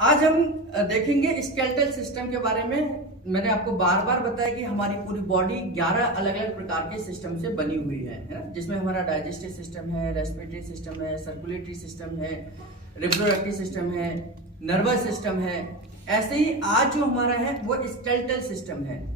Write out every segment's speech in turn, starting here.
आज हम देखेंगे स्केलेटल सिस्टम के बारे में। मैंने आपको बार बार बताया कि हमारी पूरी बॉडी 11 अलग अलग प्रकार के सिस्टम से बनी हुई है, जिसमें हमारा डाइजेस्टिव सिस्टम है, रेस्पिरेटरी सिस्टम है, सर्कुलेटरी सिस्टम है, रिप्रोडक्टिव सिस्टम है, नर्वस सिस्टम है। ऐसे ही आज जो हमारा है वो स्केलेटल सिस्टम है।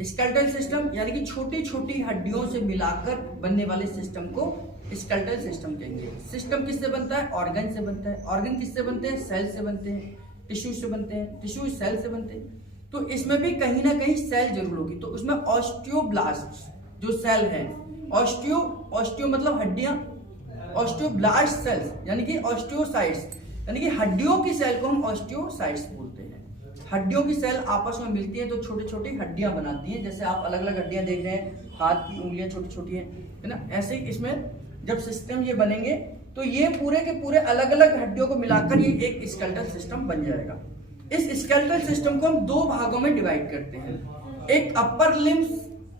स्केलेटल सिस्टम यानी कि छोटी छोटी हड्डियों से मिलाकर बनने वाले सिस्टम को स्केलेटल सिस्टम कहेंगे। सिस्टम किससे बनता है? ऑर्गन से बनता है। ऑर्गन किससे बनते हैं? सेल से बनते हैं, टिश्यू से बनते हैं, टिश्यू सेल से बनते हैं। तो इसमें भी कहीं ना कहीं सेल जरूर होगी। तो उसमें ऑस्टियोब्लास्ट जो सेल है, ऑस्टियो मतलब हड्डियां, ऑस्टियोब्लास्ट सेल्स यानी कि ऑस्टियोसाइट्स यानी कि हड्डियों की सेल को हम ऑस्टियोसाइट्स बोलते हैं। हड्डियों की सेल आपस में मिलती हैं तो छोटी छोटी हड्डियां बनाती हैं। जैसे आप अलग अलग हड्डियां देख रहे हैं, हाथ की उंगलियां छोटी छोटी है ना। ऐसे ही इसमें जब सिस्टम ये बनेंगे तो ये पूरे के पूरे अलग अलग हड्डियों को मिलाकर ये एक स्केलेटल सिस्टम बन जाएगा। इस स्केलेटल सिस्टम को हम दो भागों में डिवाइड करते हैं, एक अपर लिम्स,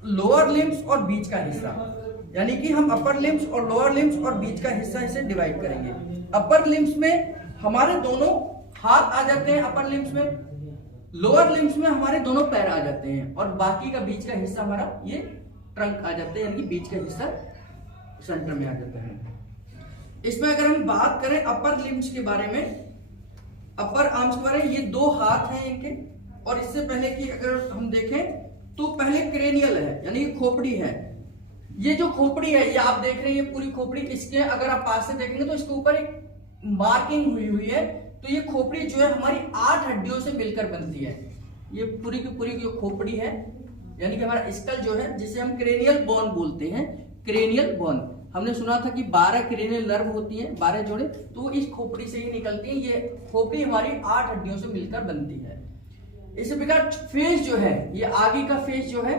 लोअर लिम्स और बीच का हिस्सा। यानी कि हम अपर लिम्स और लोअर लिम्स और बीच का हिस्सा इसे डिवाइड करेंगे। अपर लिम्स में हमारे दोनों हाथ आ जाते हैं, अपर लिम्स में। लोअर लिम्स में हमारे दोनों पैर आ जाते हैं और बाकी का बीच का हिस्सा हमारा ये ट्रंक आ जाते हैं, यानी कि बीच का हिस्सा सेंटर में आ जाता है। इसमें अगर हम बात करें अपर लिम्स के बारे में, अपर आर्म्स के बारे में, ये दो हाथ हैं इनके। और इससे पहले कि अगर हम देखें तो पहले क्रेनियल है यानी कि खोपड़ी है। ये जो खोपड़ी है ये आप देख रहे हैं, ये पूरी खोपड़ी, इसके अगर आप पास से देखेंगे तो इसके ऊपर एक मार्किंग हुई है। तो ये खोपड़ी जो है हमारी 8 हड्डियों से मिलकर बनती है। ये पूरी की पूरी जो खोपड़ी है यानी कि हमारा स्कल जो है, जिसे हम क्रेनियल बोन बोलते हैं, क्रेनियल बोन। हमने सुना था कि 12 क्रेनियल नर्व होती हैं, 12 जोड़े, तो इस खोपड़ी से ही निकलती हैं। ये खोपड़ी हमारी 8 हड्डियों से मिलकर बनती है। इसी प्रकार फेस जो है, ये आगे का फेस जो है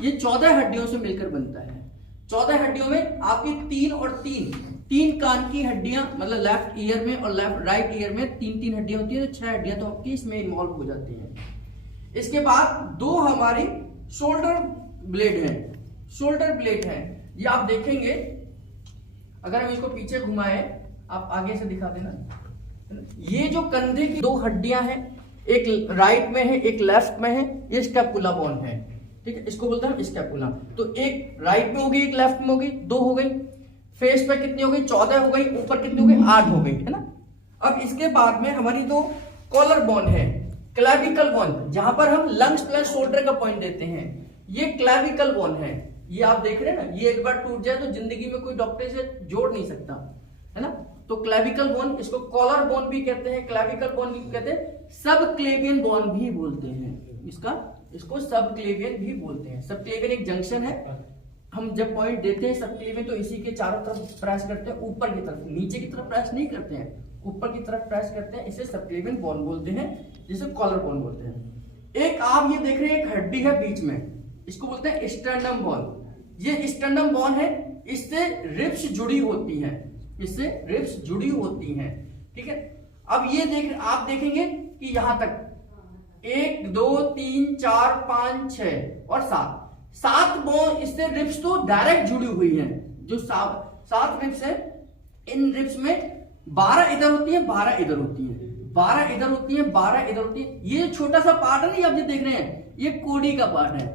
ये 14 हड्डियों से मिलकर बनता है। 14 हड्डियों में आपकी 3 और 3 कान की हड्डियां, मतलब लेफ्ट ईयर में और राइट ईयर में 3 हड्डियां होती है, तो 6 हड्डियां तो आपकी इसमें इन्वॉल्व हो जाती हैं। इसके बाद 2 हमारी शोल्डर ब्लेड है, शोल्डर ब्लेड है। ये आप देखेंगे, अगर हम इसको पीछे घुमाएं, आप आगे से दिखा देना। ये जो कंधे की 2 हड्डियां हैं, एक राइट में है एक लेफ्ट में है, ये स्कैपुला बोन है, ठीक है, इसको बोलते हैं स्कैपुला। तो एक राइट में हो गई, एक लेफ्ट में हो गई, 2 हो गई। फेस पे कितनी हो गई? 14 हो गई। ऊपर कितनी हो गई? 8 हो गई, है ना। अब इसके बाद में हमारी 2 कॉलर बोन है, क्लेविकल बोन, जहां पर हम लंग्स प्लस शोल्डर का पॉइंट देते हैं, ये क्लेविकल बोन है। ये आप देख रहे हैं ना, ये एक बार टूट जाए तो जिंदगी में कोई डॉक्टर से जोड़ नहीं सकता, है ना। तो क्लेविकल बोन, इसको कॉलर बोन भी कहते हैं, क्लेविकल बोन भी कहते हैं, सब क्लेवियन बोन भी बोलते हैं इसको सब क्लेवियन भी बोलते हैं। सब क्लेवियन एक जंक्शन है। हम जब पॉइंट देते हैं सब क्लेवियन तो इसी के चारों तरफ प्रेस करते हैं, ऊपर की तरफ, नीचे की तरफ प्रेस नहीं करते हैं, ऊपर की तरफ प्रेस करते हैं। इसे सब क्लेवियन बोन बोलते हैं, जिसे कॉलर बोन बोलते हैं। एक आप ये देख रहे हैं, एक हड्डी है बीच में, इसको बोलते हैं स्टर्नम बोन। ये स्टर्नम बोन है, इससे रिब्स जुड़ी होती हैं, इससे रिब्स जुड़ी होती हैं, ठीक है। अब ये आप देखेंगे कि यहां तक 1 2 3 4 5 6 और 7 बोन, इससे रिब्स तो डायरेक्ट जुड़ी हुई हैं। जो 7 रिब्स है, इन रिब्स में 12 इधर होती है, 12 इधर होती है, 12 इधर होती है, 12 इधर होती है। ये छोटा सा पार्ट है नहीं, आप जो देख रहे हैं, ये कोड़ी का पार्ट है।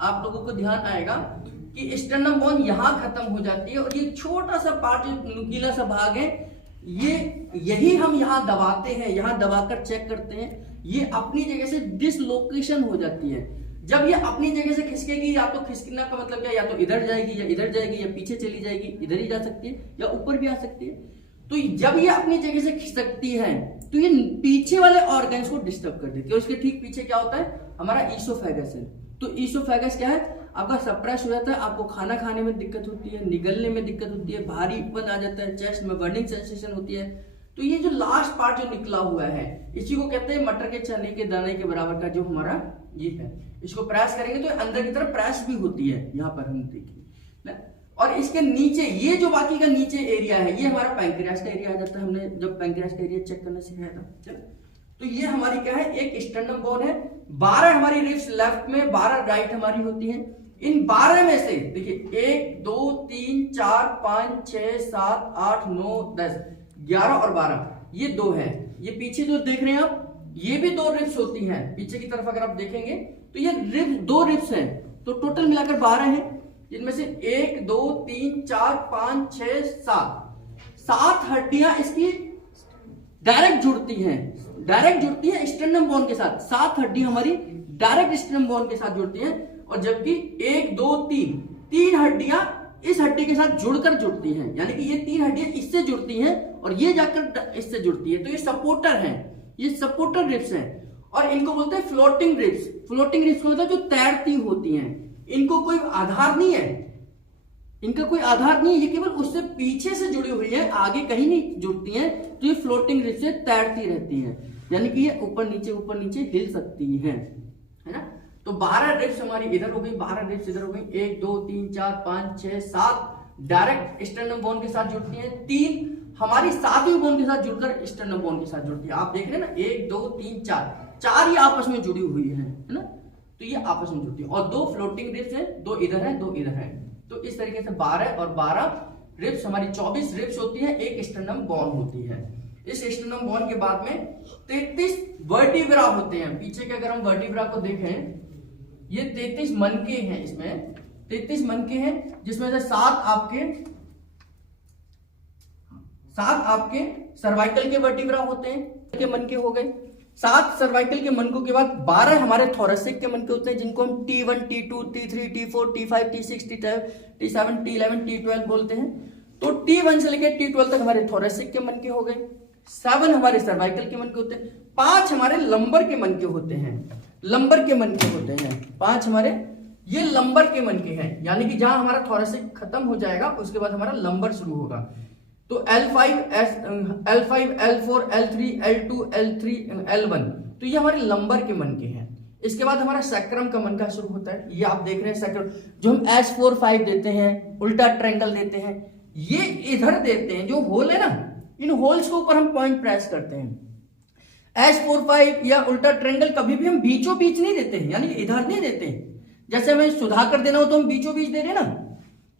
आप लोगों को ध्यान आएगा कि स्टर्नम बोन यहां खत्म हो जाती है और ये छोटा सा पार्ट, जो नुकीला सा भाग है, यही हम यहां दबाते हैं, यहां दबाकर चेक करते हैं। ये अपनी जगह से डिसलोकेशन हो जाती है। जब ये अपनी जगह से खिसकेगी, या तो खिसकना का मतलब क्या, या तो इधर जाएगी या इधर जाएगी या पीछे चली जाएगी, इधर ही जा सकती है या ऊपर भी आ सकती है। तो जब ये अपनी जगह से खिसकती है तो ये पीछे वाले ऑर्गन्स को डिस्टर्ब कर देती है। और इसके ठीक पीछे क्या होता है? हमारा ईसोफेगस है। तो ईसोफेगस क्या है? आपका सप्रेस हो जाता है, आपको खाना खाने में दिक्कत होती है, निगलने में दिक्कत होती है, भारीपन आ जाता है, चेस्ट में बर्निंग सेंसेशन होती है। तो ये जो लास्ट पार्ट जो निकला हुआ है, इसी को कहते हैं मटर के चने के दाने के बराबर का जो हमारा ये है। इसको प्रेस करेंगे तो अंदर की तरफ प्रेस भी होती है, यहाँ पर हम देखिए। और इसके नीचे ये जो बाकी का नीचे एरिया है, ये हमारा पैंक्रियास का एरिया आ जाता है। हमने जब पैंक्रियास का एरिया चेक करना सिखाया था, चलो। तो ये हमारी क्या है? एक स्टर्नम बोन है। 12 हमारी रिब्स लेफ्ट में, 12 राइट हमारी होती है। इन 12 में से देखिए 1 2 3 4 5 6 7 8 9 10 11 और 12, ये 2 है। ये पीछे जो देख रहे हैं आप, ये भी 2 रिब्स होती हैं पीछे की तरफ। अगर आप देखेंगे तो ये 2 रिब्स हैं, तो टोटल मिलाकर 12 हैं। जिनमें से 1 2 3 4 5 6 7 हड्डियां इसकी डायरेक्ट जुड़ती हैं स्टेर्नम बोन के साथ। 7 हड्डियां हमारी डायरेक्ट स्टेर्नम बोन के साथ जुड़ती हैं, और जबकि 1 2 3 हड्डियां इस हड्डी के साथ जुड़कर जुड़ती हैं, यानी कि ये 3 हड्डियां इससे जुड़ती हैं और ये जाकर इससे जुड़ती है। तो ये सपोर्टर हैं, ये सपोर्टर रिब्स हैं, और इनको बोलते हैं फ्लोटिंग रिब्स। फ्लोटिंग रिब्स मतलब जो तैरती होती हैं, इनको कोई आधार नहीं है, इनका कोई आधार नहीं है, ये केवल उससे पीछे से जुड़ी हुई है, आगे कहीं नहीं जुड़ती हैं। तो ये फ्लोटिंग रिब्स से तैरती रहती हैं, यानी कि ये ऊपर नीचे हिल सकती हैं, है ना। तो 12 रिब्स हमारी इधर हो गई, 12 रिब्स इधर हो गई। 1 2 3 4 5 6 7 डायरेक्ट स्टेर्नम बोन के साथ जुड़ती हैं, 3 हमारी सातवीं बोन के साथ जुड़कर स्टेर्नम बोन के साथ जुड़ती है। आप देख रहे हैं ना, 1 2 3 4 ये आपस में जुड़ी हुई है ना, तो ये आपस में जुड़ती है। और 2 फ्लोटिंग रिब्स हैं, 2 इधर है 2 इधर है। तो इस तरीके से 12 और 12 रिब्स हमारी 24 रिब्स होती है, एक स्टेर्नम बोन होती है। इस स्टेर्नम बोन के बाद में 33 वर्टिब्रा होते हैं। पीछे के अगर हम वर्टिब्रा को देखें, ये 33 मनके हैं, इसमें 33 मनके हैं, जिसमें से 7 आपके सर्वाइकल के वर्टिब्रा होते हैं, के मनके हो गए। 7 सर्वाइकल के मनकों के बाद 12 हमारे थोरेसिक के मनके होते हैं, जिनको हम T1 T2 T3 T4 T5 T6 T7 T11 T12 बोलते हैं। तो T1 से लेकर T12 तक हमारे थोरेसिक के मनके हो गए। 7 हमारे सर्वाइकल के मनके होते हैं। 5 हमारे लंबर के मनके होते हैं, लंबर के मनके होते हैं 5 हमारे, ये लंबर के मनके हैं, यानी कि जहां हमारा थोरेसिक खत्म हो जाएगा उसके बाद हमारा लंबर शुरू होगा। तो L5 L4 L3 L2 L3 L1, तो ये हमारे लंबर के मनके हैं। इसके बाद हमारा सैक्रम का मनका शुरू होता है, ये आप देख रहे हैं सैक्रम, जो हम S4-5 देते हैं, उल्टा ट्रायंगल देते हैं, ये इधर देते हैं। जो होल है ना, इन होल्स के ऊपर हम पॉइंट प्रेस करते हैं। S4-5 या उल्टा ट्रायंगल कभी भी हम बीचों बीच नहीं देते हैं, यानी इधर नहीं देते। जैसे हमें सुधाकर देना हो तो हम बीचों बीच दे रहे हैं ना,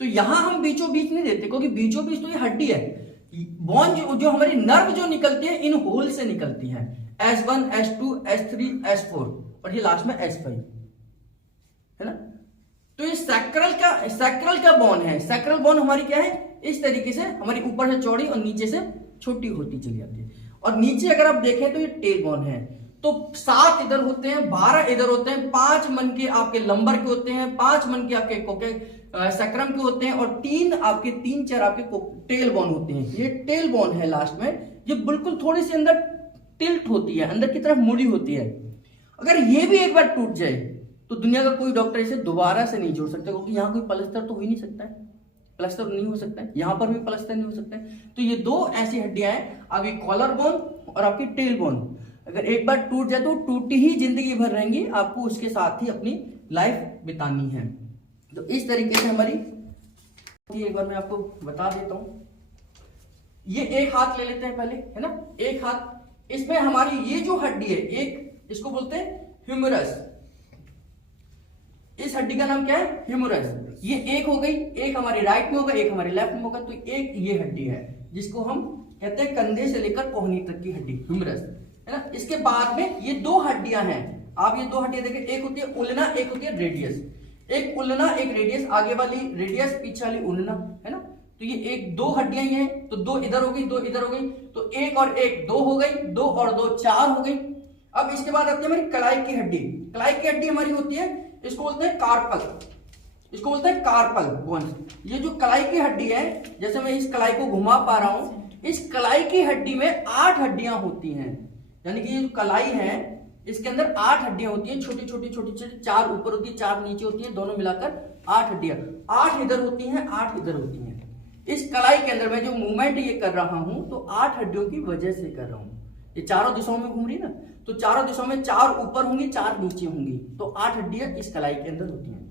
तो यहां हम बीचों बीच नहीं देते, क्योंकि बीचों बीच तो ये हड्डी है। बोन जो हमारी नर्व जो निकलती है इन होल से निकलती है, S1 S2 S3 S4 और ये लास्ट में S5, है ना। तो ये सैक्रल का बोन है। सैक्रल बोन हमारी क्या है, इस तरीके से हमारी ऊपर से चौड़ी और नीचे से छोटी होती चली जाती है। और नीचे अगर आप देखें तो ये टेल बोन है। तो 7 इधर होते हैं, 12 इधर होते हैं, 5 मनके आपके लंबर के होते हैं, 5 मनके आपके कोके सैक्रम के होते हैं, और 3 4 आपके टेल बोन होते हैं। ये टेल बोन है लास्ट में, ये बिल्कुल थोड़ी सी अंदर टिल्ट होती है, अंदर की तरफ मुड़ी होती है। अगर ये भी एक बार टूट जाए तो दुनिया का कोई डॉक्टर इसे दोबारा से नहीं जोड़ सकता, क्योंकि यहाँ कोई प्लास्टर तो हो ही नहीं सकता है, प्लास्टर नहीं हो सकता है, यहां पर भी प्लास्टर नहीं हो सकता है। तो ये 2 ऐसी हड्डियां हैं, आपकी कॉलर बोन और आपकी टेल बोन। अगर एक बार टूट जाए तो टूटी ही जिंदगी भर रहेंगी, आपको उसके साथ ही अपनी लाइफ बितानी है। तो इस तरीके से हमारी, एक बार मैं आपको बता देता हूं। ये एक हाथ ले लेते हैं पहले, है ना, एक हाथ। इसमें हमारी ये जो हड्डी है, एक इसको बोलते हैं ह्यूमरस। इस हड्डी का नाम क्या है, ह्यूमरस। ये एक हो गई, एक हमारे राइट में होगा, एक हमारे लेफ्ट में होगा। तो एक ये हड्डी है जिसको हम कहते हैं कंधे से लेकर कोहनी तक की हड्डी, ह्यूमरस, है ना। इसके बाद में ये 2 हड्डियां हैं, आप ये 2 हड्डियां देखें, एक होती है उल्ना, एक होती है रेडियस। एक उल्ना एक रेडियस, आगे वाली रेडियस पीछे वाली उल्ना, है ना। तो ये 2 हड्डियां ही हैं, तो 2 इधर हो गई, 2 इधर हो गई, तो 1 और 1 2 हो गई, 2 और 2 4 हो गई। अब इसके बाद आती है हमारी कलाई की हड्डी। कलाई की हड्डी हमारी होती है, इसको बोलते हैं कार्पल, इसको बोलते हैं कार्पल बोन। ये जो कलाई की हड्डी है, जैसे मैं इस कलाई को घुमा पा रहा हूं, इस कलाई की हड्डी में 8 हड्डियां होती हैं, यानी कि ये जो कलाई है इसके अंदर 8 हड्डियां होती हैं, छोटी छोटी 4 ऊपर होती है, 4 नीचे होती है, दोनों मिलाकर 8 हड्डियां। 8 इधर होती हैं, 8 इधर होती हैं। इस कलाई के अंदर मैं जो मूवमेंट ये कर रहा हूं तो 8 हड्डियों की वजह से कर रहा हूं। ये चारों दिशाओं में घूम रही ना, तो चारों दिशाओं में 4 ऊपर होंगी, 4 नीचे होंगी, तो 8 हड्डियां इस कलाई के अंदर होती हैं।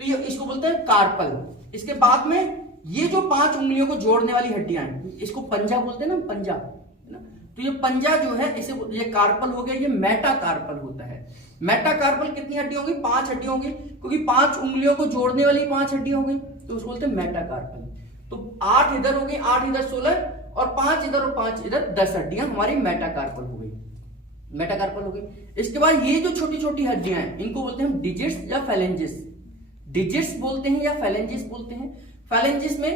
तो ये इसको बोलते हैं कार्पल। इसके बाद में ये जो 5 उंगलियों को जोड़ने वाली हड्डियां हैं, इसको पंजा बोलते हैं ना, पंजा, है ना। तो ये पंजा जो है, इसे ये कार्पल हो गया, ये मेटाकार्पल होता है। मेटाकार्पल कितनी हड्डियां होंगी, 5 हड्डियां होंगी, क्योंकि 5 उंगलियों को जोड़ने वाली 5 हड्डियां हो गई, तो उसको बोलते हैं मेटाकार्पल। तो 8 इधर हो गई, 8 इधर 16, और 5 इधर और 5 इधर, 10 हड्डियां हमारी मेटाकार्पल हो गई, मेटाकार्पल हो गई। इसके बाद ये जो छोटी छोटी हड्डियां हैं इनको बोलते हैं डिजिट्स या फैलेंजिस। डिजिट्स बोलते हैं या फैलेंजिस बोलते हैं। फैलेंजिस में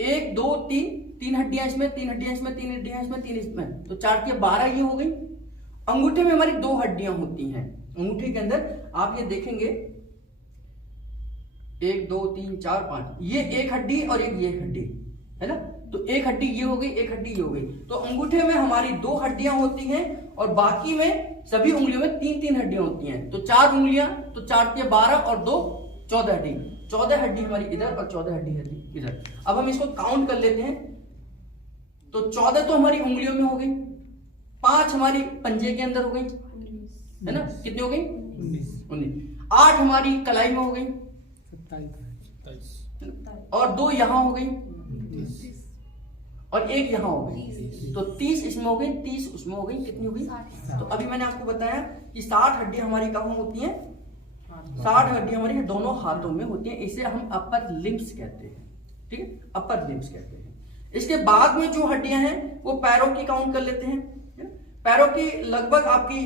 1 2 3 हड्डियां इसमें, 3 हड्डियां इसमें, 3 हड्डियां इसमें, 3 इसमें, तो 4 के 12 ये हो गई। अंगूठे में हमारी 2 हड्डियां होती हैं। अंगूठे के अंदर आप ये देखेंगे 1 2 3 4 5, ये एक हड्डी और एक ये हड्डी है ना, तो एक हड्डी ये हो गई, एक हड्डी ये हो गई। तो अंगूठे में हमारी 2 हड्डियां होती हैं और बाकी में सभी उंगलियों में 3 हड्डियां होती हैं। तो 4 उंगलियां, तो 4 के 12 और 2 14 हड्डी, 14 हड्डी हमारी इधर और 14 हड्डी इधर। अब हम इसको काउंट कर लेते हैं। तो 14 तो हमारी उंगलियों में हो गई, 5 हमारी पंजे के अंदर हो गई है ना, कितनी हो गई 19। 8 हमारी कलाई में हो गई 27, और 2 यहां हो गई और 1 यहां हो गई, तो 30 इसमें हो गई, 30 उसमें हो गई, कितनी हो गई। तो अभी मैंने आपको बताया कि 60 हड्डियां हमारी कहां होती हैं, 60 हड्डियां हमारी दोनों हाथों में होती हैं। इसे हम अपर लिम्स कहते हैं, ठीक है, अपर लिम्स कहते हैं। इसके बाद में जो हड्डियां हैं वो पैरों की काउंट कर लेते हैं। पैरों की लगभग आपकी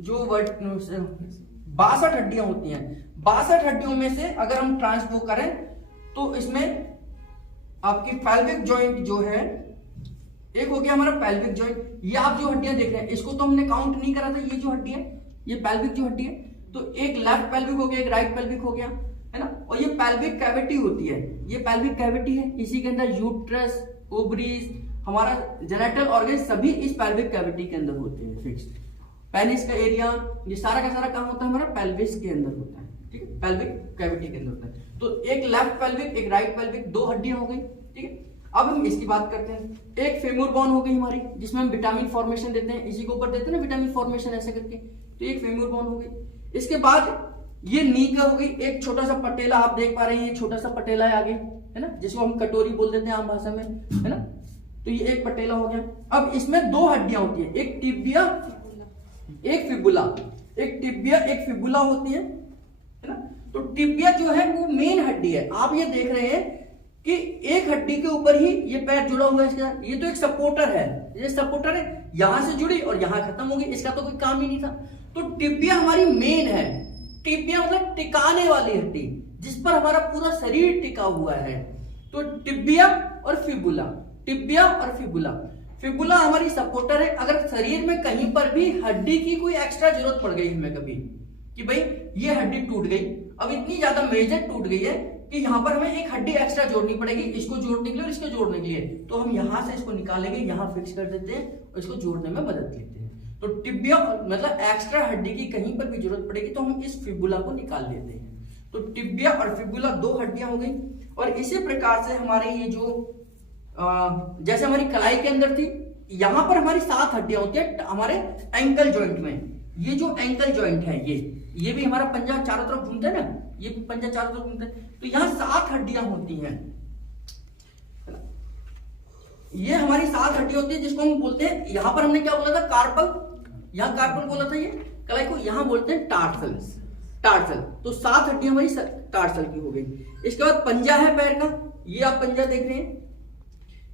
जो 62 हड्डियां होती हैं। 62 हड्डियों में से अगर हम ट्रांसफर करें तो इसमें आपकी पैल्विक जॉइंट जो है, एक हो गया हमारा पैल्विक जॉइंट। ये आप जो हड्डियां देख रहे हैं इसको तो हमने काउंट नहीं करा था, ये जो हड्डी है, ये पैल्विक जो हड्डी है, तो एक लेफ्ट पैल्विक हो गया, एक राइट पैल्विक हो गया है ना। और ये पैल्विक कैविटी होती है, ये पैल्विक कैविटी है, इसी के अंदर यूट्रस, ओवरीज, हमारा जेनिटल ऑर्गन सभी इस पैल्विक कैविटी के अंदर होते हैं फिक्स्ड। पेनिस का एरिया, ये सारा का सारा काम होता है हमारा पेल्विस के अंदर होता है, ठीक है, पैल्विक कैविटी के अंदर होता है। तो एक लेफ्ट पैल्विक, एक राइट पैल्विक, 2 हड्डियां हो गई, ठीक है। अब हम इसकी बात करते हैं। एक फेमur बोन हो गई हमारी, जिसमें हम विटामिन फॉर्मेशन देते हैं, इसी के ऊपर देते हैं ना विटामिन फॉर्मेशन ऐसे करके, तो एक फेमur बोन हो गई। इसके बाद ये नी का हो गई, एक छोटा सा पटेला आप देख पा रहे हैं, ये छोटा सा पटेला है आगे है ना, जिसको हम कटोरी बोल देते हैं आम भाषा में है ना। तो ये एक पटेला हो गया। अब इसमें 2 हड्डियां होती है, एक टिबिया, एक फिबुला, एक टिबिया एक फिबुला होती है ना। तो टिबिया जो है वो मेन हड्डी है। आप ये देख रहे हैं कि एक हड्डी के ऊपर ही ये पैर जुड़ा हुआ है इसके साथ, ये तो एक सपोर्टर है, ये सपोर्टर है, यहां से जुड़ी और यहां खत्म हो गई, इसका तो कोई काम ही नहीं था। तो टिबिया हमारी मेन है। टिबिया मतलब टिकाने वाली हड्डी, जिस पर हमारा पूरा शरीर टिका हुआ है। तो टिबिया और फिबुला, टिबिया और फिबुला। फिबुला हमारी सपोर्टर है। अगर शरीर में कहीं पर भी हड्डी की कोई एक्स्ट्रा जरूरत पड़ गई हमें कभी कि भाई ये हड्डी टूट गई, अब इतनी ज्यादा मेजर टूट गई है कि यहाँ पर हमें एक हड्डी एक्स्ट्रा जोड़नी पड़ेगी, इसको जोड़ने के लिए और इसको जोड़ने के लिए, तो हम यहां से इसको निकालेंगे, यहां फिक्स कर देते हैं और इसको जोड़ने में मदद लेते हैं। तो टिबिया मतलब एक्स्ट्रा हड्डी की कहीं पर भी जरूरत पड़ेगी तो हम इस फिबुला को निकाल लेते हैं। तो टिबिया और फिबुला 2 हड्डियां हो गई। और इसी प्रकार से हमारे ये जो जैसे हमारी कलाई के अंदर थी, यहां पर हमारी 7 हड्डियां होती है हमारे एंकल जॉइंट में। ये जो एंकल जॉइंट है, ये भी हमारा पंजा चारों तरफ घूमता है ना, ये पंजा चारों तरफ घूमता है, तो यहाँ 7 हड्डियां होती हैं। ये हमारी 7 हड्डियां होती है जिसको हम बोलते हैं, यहां पर हमने क्या बोला था, कार्पल, यहाँ कार्पल बोला था, ये कलाई को यहां बोलते हैं टार्सल, टार्सल। तो 7 हड्डियां हमारी टार्सल की हो गई। इसके बाद पंजा है पैर का, ये आप पंजा देख रहे हैं,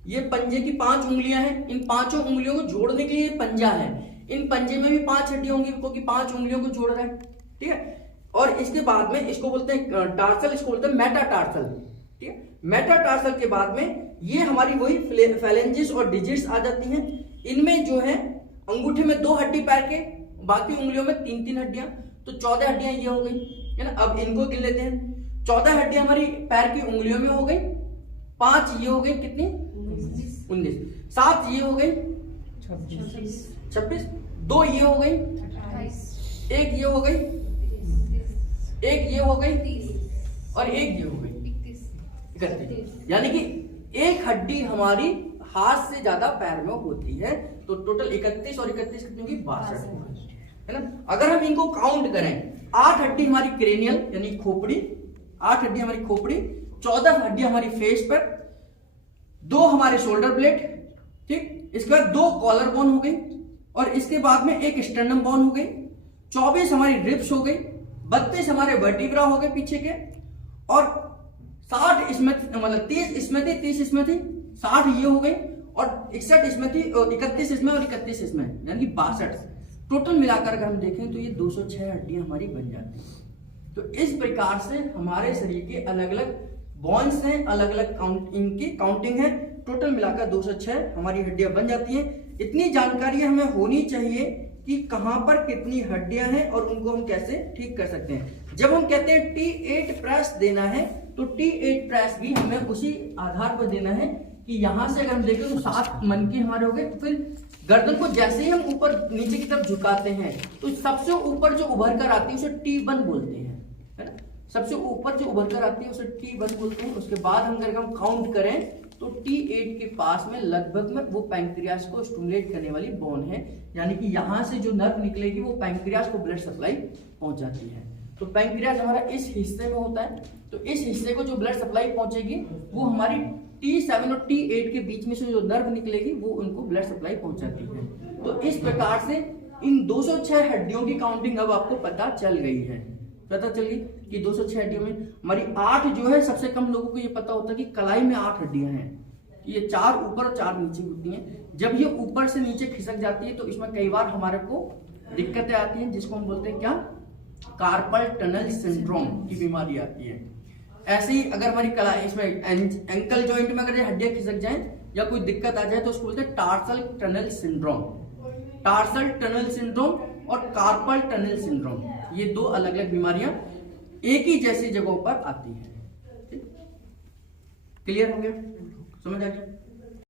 ये पंजे की 5 उंगलियां हैं, इन 5 उंगलियों को जोड़ने के लिए पंजा है। इन पंजे में भी 5 हड्डियां होंगी क्योंकि 5 उंगलियों को जोड़ रहा है, ठीक है। और इसके बाद में इसको बोलते हैं टार्सल, इसको बोलते हैं मेटाटार्सल, ठीक है। मेटाटार्सल के बाद में ये हमारी वही फैलेंजिस और डिजिट्स आ जाती हैं। इनमें जो है अंगूठे में 2 हड्डी पैर के, बाकी उंगलियों में 3 हड्डियां, तो 14 हड्डियां ये हो गई है ना। अब इनको गिन लेते हैं। 14 हड्डियां हमारी पैर की उंगलियों में हो गई, 5 ये हो गई, कितनी 19, 7 ये हो गई 26, 2 ये हो गई 1 ये हो गई, 1 ये हो गई और 1 ये हो गई 31। यानी कि एक हड्डी हमारी हाथ से ज्यादा पैर में होती है, तो टोटल 31 और 31 कितनी होगी 62 है ना। अगर हम इनको काउंट करें, 8 हड्डी हमारी क्रेनियल यानी खोपड़ी, 8 हड्डी हमारी खोपड़ी, 14 हड्डी हमारी फेस पर, 2 हमारे शोल्डर ब्लेड, ठीक। इसके बाद 2 कॉलर बोन हो गई और इसके बाद में 1 स्टर्नम बोन हो गई, 24 हमारी रिब्स हो गई, 32 हमारे वर्टिब्रा हो गए पीछे के, और 60 इसमें मतलब 30 इसमें थी, 30 इसमें थी, 60 ये हो गई और 61 इसमें थी, 31 इसमें और 31 इसमें, यानी कि 62। टोटल मिलाकर अगर हम देखें तो ये 206 हड्डियां हमारी बन जाती हैं। तो इस प्रकार से हमारे शरीर के अलग अलग बोन्स हैं, अलग अलग इनकी काउंटिंग है। टोटल मिलाकर 206 हमारी हड्डियां बन जाती हैं। इतनी जानकारी हमें होनी चाहिए कि कहां पर कितनी हड्डियां हैं और उनको हम कैसे ठीक कर सकते हैं। जब हम कहते हैं T8 प्रेस देना है तो T8 प्रेस भी हमें उसी आधार पर देना है कि यहां से अगर हम देखें तो 7 मनके हमारे हो गए। फिर गर्दन को जैसे ही हम ऊपर नीचे की तरफ झुकाते हैं तो सबसे ऊपर जो उभर कर आती है उसे T1 बोलते हैं, है ना। सबसे ऊपर जो उभर कर आती है उसे T1 बोलते हैं। उसके बाद अगर हम काउंट करें तो T8 के पास में लगभग में वो पैंक्रियास को स्टिमुलेट करने वाली बोन है, यानी कि यहां से जो नर्व निकलेगी वो पैंक्रियास को ब्लड सप्लाई पहुंचाती है। तो पैंक्रियास हमारा इस हिस्से में होता है, तो इस हिस्से को जो ब्लड सप्लाई पहुंचेगी वो हमारी T7 और T8 के बीच में से जो नर्व निकलेगी वो उनको ब्लड सप्लाई पहुंचाती है। तो इस प्रकार से इन 206 हड्डियों की काउंटिंग अब आपको पता चल गई है। पता चली कि 206 हड्डियों में हमारी 8 जो है, सबसे कम लोगों को ये पता होता है कि कलाई में 8 हड्डियां हैं। ये 4 ऊपर और 4 नीचे होती हैं। जब ये ऊपर से नीचे खिसक जाती है तो इसमें कई बार हमारे को दिक्कतें आती हैं, जिसको हम बोलते हैं क्या, कार्पल टनल सिंड्रोम की बीमारी आती है। ऐसे ही अगर हमारी कलाई इसमें एंकल जॉइंट में अगर ये हड्डियां खिसक जाएं या कोई दिक्कत आ जाए तो उसको बोलते हैं tarsal tunnel syndrome. Tarsal tunnel syndrome और कार्पल टनल सिंड्रोम, ये 2 अलग अलग बीमारियां एक ही जैसी जगहों पर आती हैं। क्लियर हो गया, समझ आ गया।